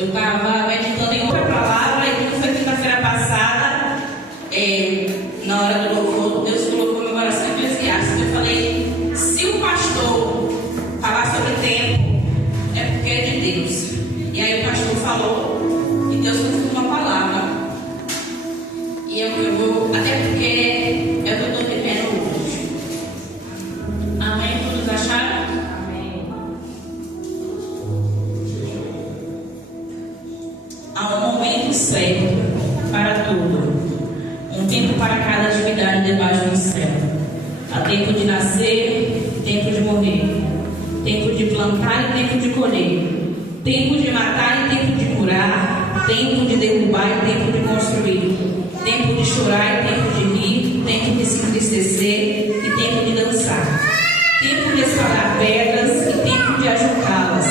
Eu estava meditando em outra palavra e como foi quinta-feira passada, na hora do louvor, Deus colocou meu coração em Eclesiastes. Eu falei, se o pastor falar sobre tempo, é porque é de Deus. E aí o pastor falou, e Deus trouxe uma palavra. E eu vou, até porque é o que eu estou vivendo hoje. Amém? Todos acharam? Amém. Há um momento certo para tudo. Um tempo para cada atividade debaixo do céu. Há tempo de nascer e tempo de morrer. Tempo de plantar e tempo de colher. Tempo de matar e tempo de curar. Tempo de derrubar e tempo de construir. Tempo de chorar e tempo de rir. Tempo de se entristecer e tempo de dançar. Tempo de escalar pedras e tempo de ajuntá-las.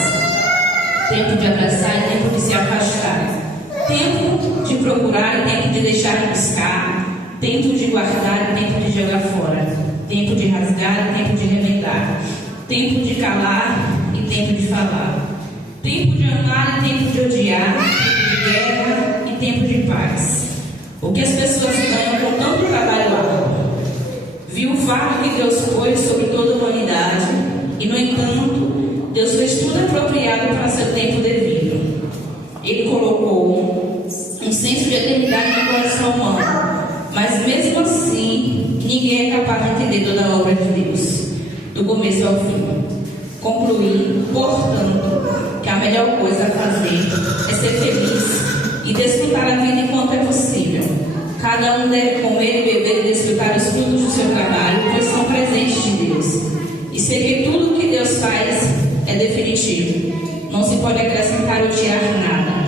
Tempo de abraçar e tempo de se afastar. Tempo de procurar e tempo de deixar de buscar. Tempo de guardar e tempo de jogar fora. Tempo de rasgar e tempo de remendar. Tempo de calar e tempo de falar. Tempo de amar e tempo de odiar. Tempo de guerra e tempo de paz. O que as pessoas ganham com tanto trabalho árduo. Viu o fardo que Deus pôs sobre toda a humanidade. E, no entanto, Deus fez tudo apropriado para seu tempo devido. Ele colocou um senso de eternidade no coração humano. Mas mesmo assim, ninguém é capaz de entender toda a obra de Deus, do começo ao fim. Concluí, portanto, que a melhor coisa a fazer é ser feliz e desfrutar a vida enquanto é possível. Cada um deve comer e beber e desfrutar os frutos do seu trabalho, pois são presentes de Deus. E sei que tudo o que Deus faz é definitivo. Não se pode acrescentar ou tirar nada.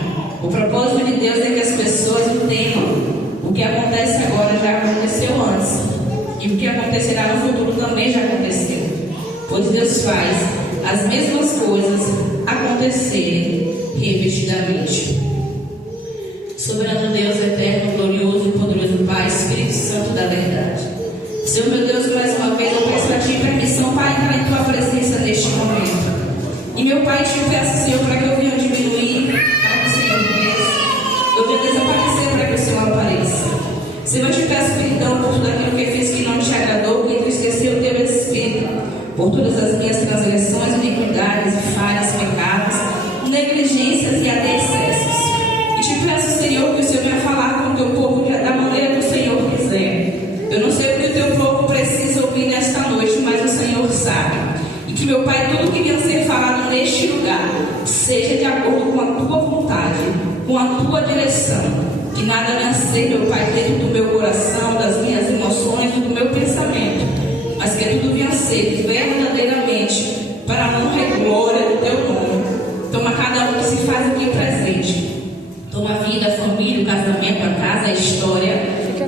O propósito de Deus é que as pessoas entendam. O que acontece agora já aconteceu antes. E o que acontecerá no futuro também já aconteceu. Pois Deus faz as mesmas coisas acontecerem repetidamente. Soberano Deus, eterno, glorioso e poderoso Pai, Espírito Santo da verdade. Senhor meu Deus, mais uma vez eu peço a Ti permissão para entrar em Tua presença neste momento. E meu Pai, te peço, Senhor, para que eu venha diminuir, para que o Senhor cresça. Eu venha desaparecer para que o Senhor apareça. Senhor, eu te peço perdão por tudo aquilo que fiz que não te agradou, que entristeceu o Teu Espírito, por todas as minhas transgressões, iniquidades, falhas, pecados, negligências e até excessos. E te peço, Senhor, que o Senhor venha falar com o Teu povo da maneira que o Senhor quiser. Eu não sei o que o Teu povo precisa ouvir nesta noite, mas o Senhor sabe. E que, meu Pai, tudo que venha ser falado neste lugar seja de acordo com a Tua vontade, com a Tua direção. Que nada venha ser, meu Pai, dentro do meu coração, das minhas emoções, do meu pensamento, mas que tudo venha ser verdadeiramente para a honra e glória do Teu nome. Toma cada um que se faz aqui presente. Toma a vida, a família, o casamento, a casa, a história,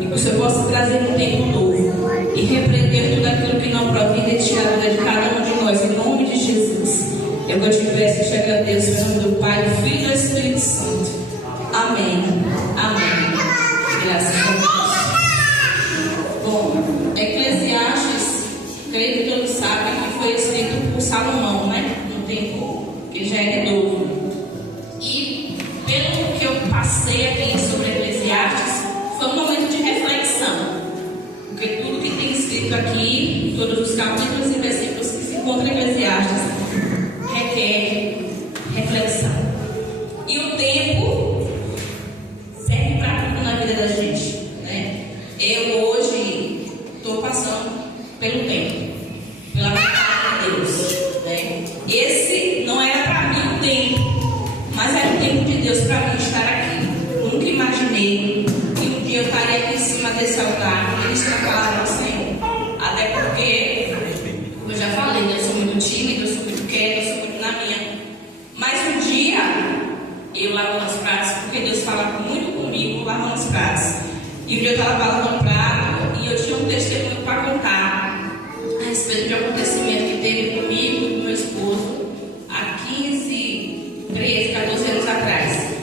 e que o Senhor possa trazer um tempo novo e repreender tudo aquilo que não provida e tirar a vida de cada um de nós, em nome de Jesus. Eu te peço e te agradeço em nome do Pai, do Filho e do Espírito Santo. Amém. Amém. Graças a Deus. Bom, Eclesiastes, creio que todos sabem que foi escrito por Salomão, né? No tempo que já era idoso. E pelo que eu passei aqui sobre Eclesiastes, foi um momento de reflexão. Porque tudo que tem escrito aqui, todos os capítulos e versículos que se encontram em Eclesiastes, requer reflexão. E o tempo serve para tudo na vida da gente, né? Eu hoje estou passando pelo tempo, pela vontade de Deus, né? Esse não era para mim o tempo, mas era o tempo de Deus para mim estar aqui. Nunca imaginei que um dia eu estaria aqui em cima desse altar e ministrar a palavra ao Senhor. Até porque, como eu já falei, eu sou muito tímida, eu sou muito quieta, eu sou muito na minha. Mas um dia eu lavo os pratos, porque Deus fala muito comigo lavando os pratos. E um dia eu estava lavando o prato e eu tinha um testemunho para contar a respeito de um acontecimento que teve comigo e com meu esposo há 15, 13, 14 anos atrás.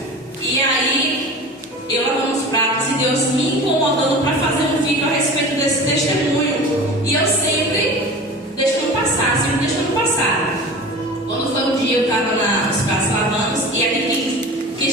E aí eu lavando os pratos e Deus me incomodando para fazer um vídeo a respeito desse testemunho. E eu sempre deixando passar, sempre deixando passar. Quando foi um dia eu estava nos pratos lavando e aquele que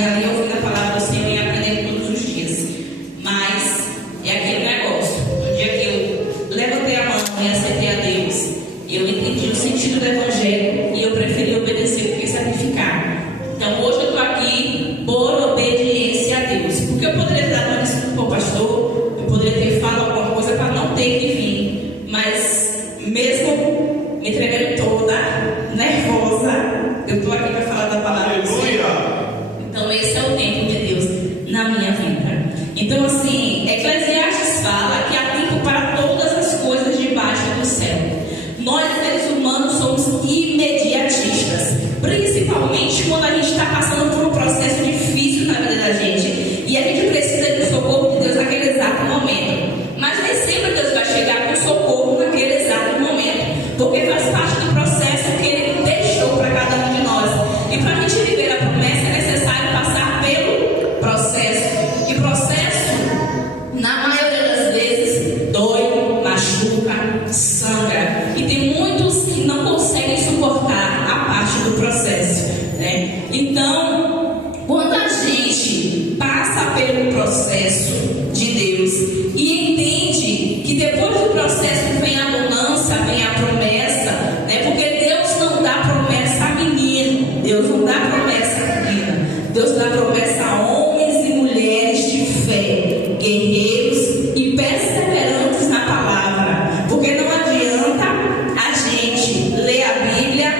sentadinha ali ouvindo a palavra do Senhor e aprendendo todos os dias. Mas é aquele negócio. No dia que eu levantei a mão e aceitei a Deus, eu entendi o sentido do Evangelho e eu preferi obedecer do que sacrificar. Então hoje eu estou aqui por obediência a Deus. Porque eu poderia ter dado uma desculpa para o pastor, eu poderia ter falado alguma coisa para não ter que vir. Mas mesmo me tremendo toda, nervosa, eu estou aqui para falar da palavra do Senhor. Então esse é o tempo de Deus na minha vida. Então assim, Eclesiastes fala que há tempo para todas as coisas debaixo do céu. Nós, seres humanos, somos imediatistas, principalmente quando a gente está passando por um processo difícil na vida da gente e a gente precisa do socorro de Deus naquele exato momento. Mas nem sempre Deus vai chegar com socorro naquele exato momento, porque faz parte do processo que Ele deixou para cada um de nós. E para a gente viver a promessa é necessário passar pelo processo. E processo, na maioria das vezes, dói, machuca, sangra. E tem muitos que não conseguem suportar a parte do processo, né? Então, quando a gente passa pelo processo de Deus e entende que depois do processo vem a abundância, vem a promessa, né? Porque Deus não dá promessa a menino, Deus não dá promessa a menina, Deus dá promessa a homens e mulheres de fé, guerreiros e perseverantes na palavra. Porque não adianta a gente ler a Bíblia,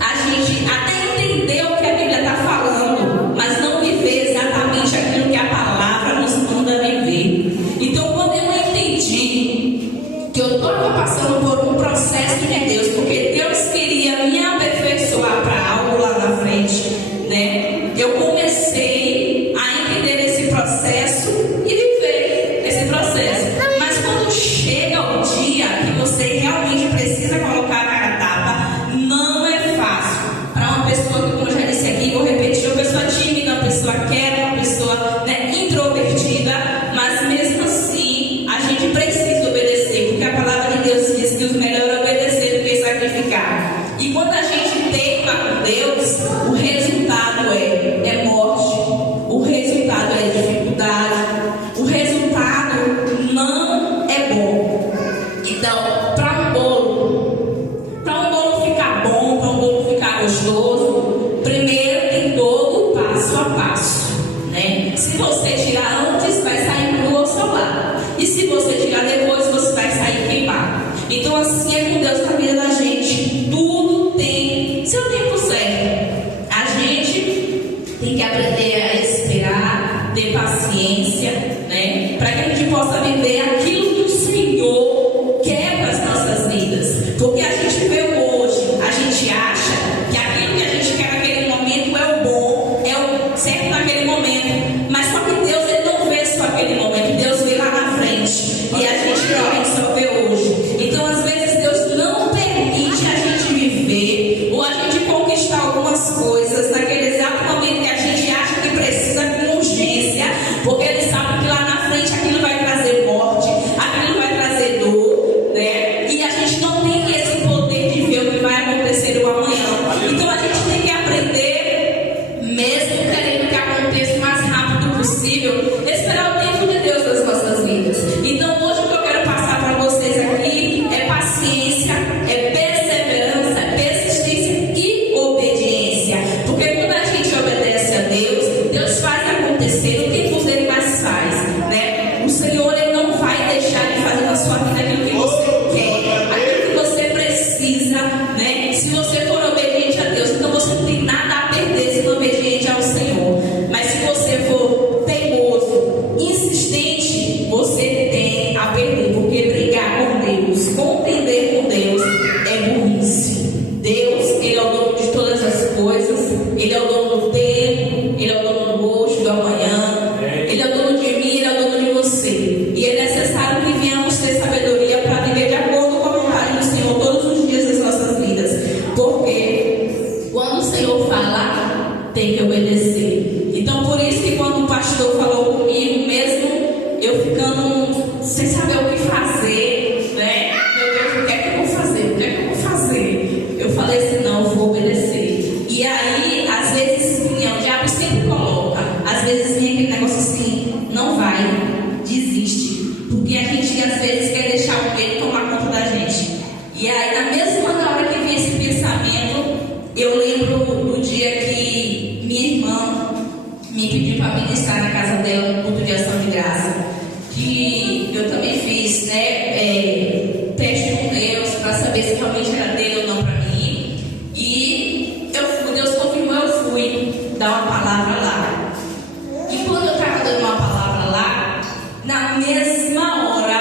a gente até entender o que a Bíblia está falando, mas não viver exatamente aquilo que a palavra nos manda viver. Então, quando eu entendi que eu estava passando por um processo de Deus, porque Deus queria me aperfeiçoar para algo lá na frente, né? Eu comecei a entender esse processo e viver esse processo. Mas quando chega o dia que você realmente precisa colocar a cara a tapa, não é fácil para uma pessoa que, como eu já disse aqui, vou repetir, uma pessoa tímida, uma pessoa quieta, uma pessoa, né, introvertida, mas mesmo assim a gente precisa obedecer, porque a palavra de Deus diz que o melhor é obedecer do que sacrificar. E quando a gente teima com Deus, o resultado é morte, o resultado é dificuldade, o resultado não é bom. Então, para um bolo ficar bom, para um bolo ficar gostoso, primeiro tem todo o passo a passo, né? Se você tirar antes, vai sair cru ou salgado. E se você tirar depois, você vai sair queimado. Então assim é com Deus na vida da gente. Tudo tem seu tempo certo. A gente tem que aprender a esperar, ter paciência, né? Para que a gente possa viver aquilo que o Senhor quer para as nossas vidas. Porque a gente vê hoje, a gente acha que aquilo que a gente quer naquele momento é o bom, é o certo naquele momento. Mas só que Deus, Ele não vê só aquele momento, Deus vê lá na frente. E a gente realmente só vê hoje. Então, às vezes, Deus não permite a gente viver ou a gente conquistar algumas coisas naquele exato momento que a gente acha que precisa com urgência, porque Ele sabe que lá na frente aquilo vai trazer morte, aquilo vai trazer dor, né? E a gente não tem esse poder de ver o que vai acontecer no amanhã. Então, a gente tem que aprender, mesmo querendo que aconteça o mais rápido possível, esperar o tempo de Deus nas nossas vidas. Então, hoje o que eu quero passar para vocês aqui é paciência, é perseverança, é persistência e obediência. Porque quando a gente obedece a Deus, Deus faz acontecer, o tempo dele mais faz, né? O Senhor, Ele não vai deixar de fazer na sua vida aquilo que você quer, aquilo que você precisa, né? Se você for obediente a Deus, então você não tem nada a perder sendo obediente ao Senhor. Mas se você for teimoso, insistente, você tem a perder, porque brigar com Deus, contender com Deus é burrice. Deus, Ele é o dono de todas as coisas, Ele é o dono do tempo, Ele é o dono do hoje, do amanhã, Ele é o dono de mim, Ele é o dono de você. E é necessário que venhamos ter sabedoria para viver de acordo com a vontade do Senhor todos os dias das nossas vidas. Porque quando o Senhor fala, tem que obedecer. Então, por isso que quando o pastor falou comigo, mesmo eu ficando sem saber o que fazer, né? Meu Deus, o que é que eu vou fazer? O que é que eu vou fazer? Eu falei assim, não, eu vou obedecer. E aí, às vezes, o diabo sempre coloca me pediu para ministrar na casa dela no culto de ação de graça, que eu também fiz, né, teste com Deus para saber se realmente era dele ou não para mim. E Deus confirmou, eu fui dar uma palavra lá. E quando eu estava dando uma palavra lá, na mesma hora,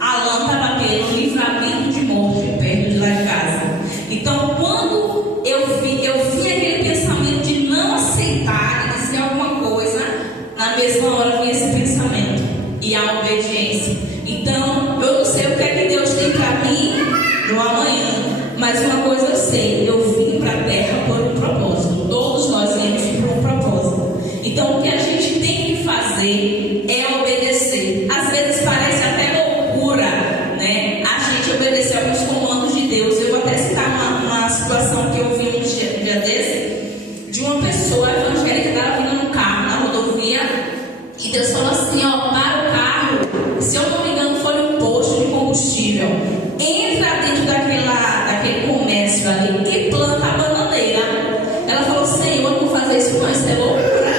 a lã estava tendo livramento de morte perto de lá de casa. Então, quando eu vi aquele pensamento de não aceitar, de dizer alguma coisa, na mesma hora vinha esse pensamento e a obediência. Então, eu não sei o que é que Deus tem para mim no amanhã, mas uma coisa eu sei, eu vim para a terra por um propósito. Todos nós viemos por um propósito. Então, o que a gente tem que fazer é obedecer. Às vezes parece até loucura, né? A gente obedecer alguns comandos de Deus. Eu vou até citar uma situação que eu vi um dia desse, de uma pessoa evangélica que estava vindo no carro, na rodovia, e Deus falou assim, ó, para o carro, se eu não me engano foi um posto de combustível, entra dentro daquele comércio ali que planta a bananeira. Ela falou, Senhor, eu não vou fazer isso não, isso é loucura,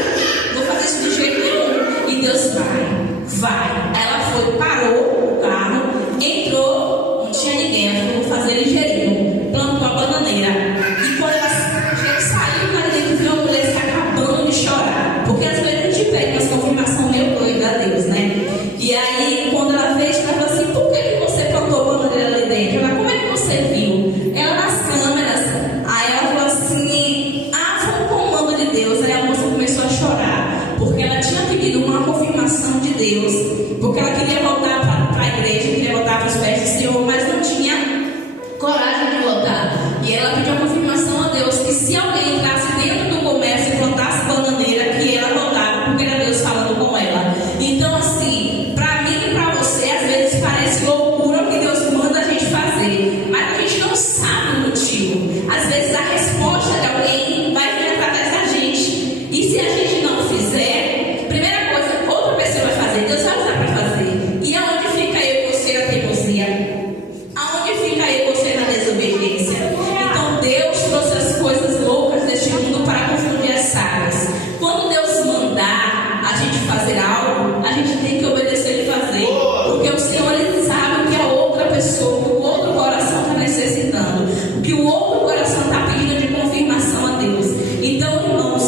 não vou fazer isso de jeito nenhum. E Deus vai. Ela foi, parou o carro, entrou, não tinha ninguém, ela falou, vou fazer ligeirinho, plantou a bananeira. E quando ela saiu lá dentro, viu a mulher se acabando de chorar, porque às vezes a gente pede umas confirmação meio doida a Deus, né? E aí, quando ela fez, ela falou assim, por que você plantou a bananeira ali dentro? Ela, como é que você viu? Ela nas câmeras. Aí ela falou assim, foi um comando de Deus. Aí a moça começou a chorar, porque ela tinha pedido uma confirmação de Deus, porque ela queria voltar para a igreja, queria voltar para os pés do Senhor, mas não tinha coragem de voltar. E ela pediu a confirmação a Deus que se alguém entrasse dentro do comércio e plantasse bananeira, que ela voltava, porque era Deus falando com ela. Então, assim, para mim e para você, às vezes parece loucura o que Deus manda a gente fazer, mas a gente não sabe o motivo. Às vezes a resposta de alguém vai vir através da gente, e se a gente não fizer, primeira coisa, outra pessoa vai fazer, Deus vai usar para fazer. E aonde fica eu e você na teimosia? Aonde fica eu e você na desobediência? Então Deus trouxe as coisas loucas deste mundo para confundir as sábias. Quando Deus mandar a gente fazer algo, a gente tem que obedecer e fazer, porque o Senhor, Ele sabe o que a outra pessoa, o outro coração está necessitando, o que o outro coração está pedindo de confirmação a Deus. Então, irmãos,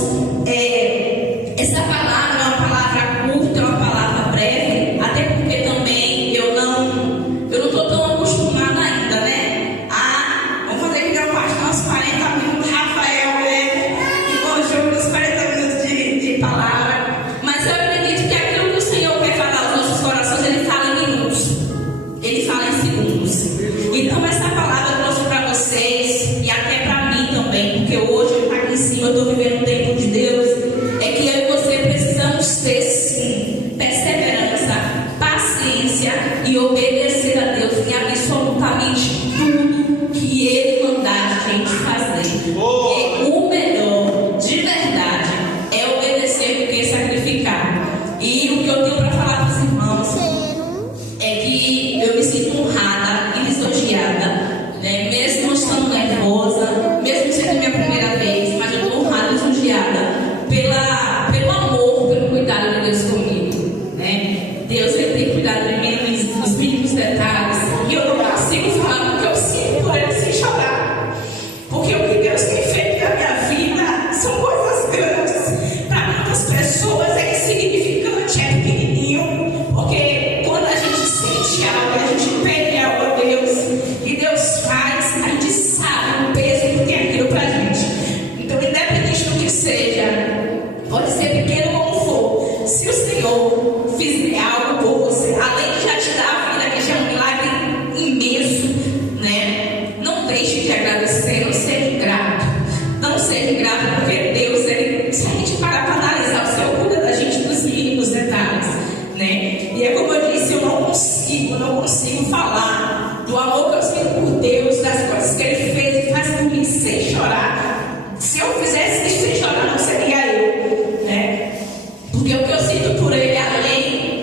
essa palavra é uma palavra curta, é uma palavra breve, até porque também eu não estou tão acostumada ainda, né? Vamos fazer que deu parte dos 40 minutos, Rafael, né? Irmão Júlio, os 40 minutos de palavra. Mas eu acredito que aquilo que o Senhor quer falar aos nossos corações, Ele fala em minutos, Ele fala em segundos. Então essa palavra eu trouxe para vocês e até para mim também, porque hoje aqui em cima eu estou vivendo um tempo de Deus, é que eu e você precisamos ter sim perseverança, paciência e obedecer a Deus em absolutamente tudo que Ele mandar a gente fazer. Porque o melhor, de verdade, é obedecer do que sacrificar. E o que eu tenho para falar para os irmãos é que eu me sinto honrada e lisonjeada, né? Mesmo estando nervosa, mesmo sendo minha primeira vez, mas eu estou honrada e lisonjeada pelo amor, pelo cuidado de Deus comigo, né? Deus, Ele tem cuidado de mim nos mínimos detalhes, e eu não consigo falar porque eu sinto por Ele sem chorar, porque o que Deus tem feito na minha vida são coisas grandes. Para muitas pessoas é insignificante, é pequenininho, porque quando a gente sente algo, a gente pede algo a Deus, e Deus faz, a gente sabe o peso que tem aquilo para a gente. Então, independente do que seja, pode ser pequeno como for, se o Senhor fizer algo por você, além de já te dar a vida, que já é um milagre imenso, né? Não deixe de agradecer, não seja grato. Não seja grato, porque Deus, Ele, se a gente parar para analisar, o Senhor cuida da gente nos mínimos detalhes, né? E é como eu disse, eu não consigo falar do amor que eu sinto por Deus, das coisas que Ele fez e faz por mim sem chorar. Se eu fizesse isso sem chorar, não seria eu, né? Porque o que eu sinto por Ele, além,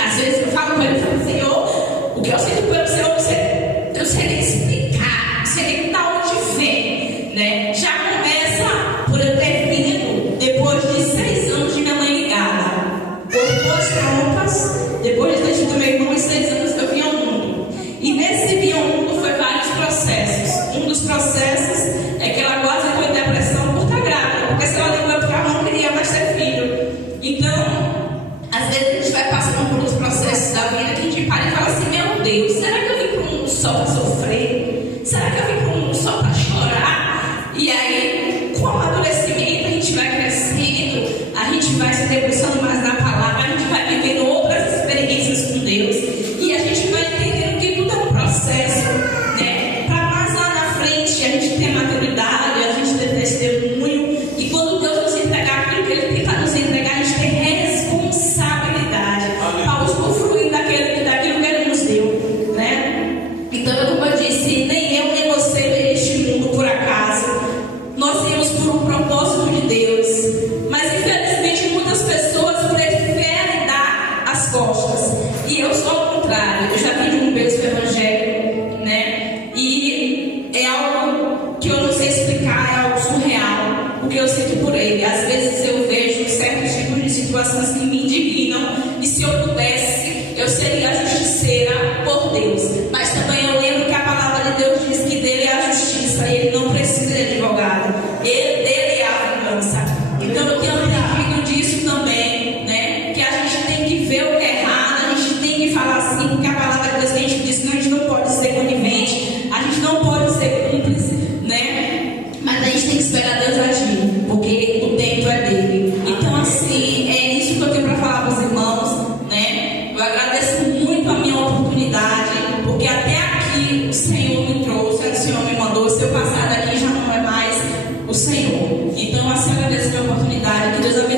só para sofrer? Será que eu vim para o mundo só para chorar? E aí, com o amadurecimento, a gente vai crescendo, a gente vai se debruçando mais na palavra, a gente vai vivendo outras experiências com Deus, e a gente vai entendendo que tudo é um processo, né? Para mais lá na frente, a gente ter maturidade, a gente ter testemunho, e quando Deus nos entregar aquilo que Ele tem para nos entregar, a gente tem responsabilidade para usufruir daquilo que Ele nos deu, né? Então, como eu disse, nem eu nem você veio este mundo por acaso. Nós viemos por um propósito de Deus, mas infelizmente muitas pessoas preferem dar as costas, e eu sou ao contrário. Eu já vim de um berço evangélico, né? E é algo que eu não sei explicar, é algo surreal, o que eu sinto por ele. Às vezes eu vejo certos tipos de situações que me indignam, e se eu pudesse, eu seria a justiceira por Deus. Mas também eu lembro que a palavra de Deus diz que dele é a justiça, e ele não precisa de advogado, dele é a vingança. Então eu tenho aprendido disso também, né? Que a gente tem que ver o que é errado, a gente tem que falar assim, porque a palavra de Deus que a gente diz que a gente não pode ser conivente, a gente não pode ser cúmplice, né? Mas a gente tem que esperar Deus agir, porque o tempo é dele. Então, assim, é isso que eu tenho para falar para os irmãos, né? Eu agradeço muito a minha oportunidade, porque até aqui o Senhor me trouxe, o Senhor me mandou. Se eu passar daqui já não é mais o Senhor. Então, assim, eu agradeço a minha oportunidade. Que Deus abençoe.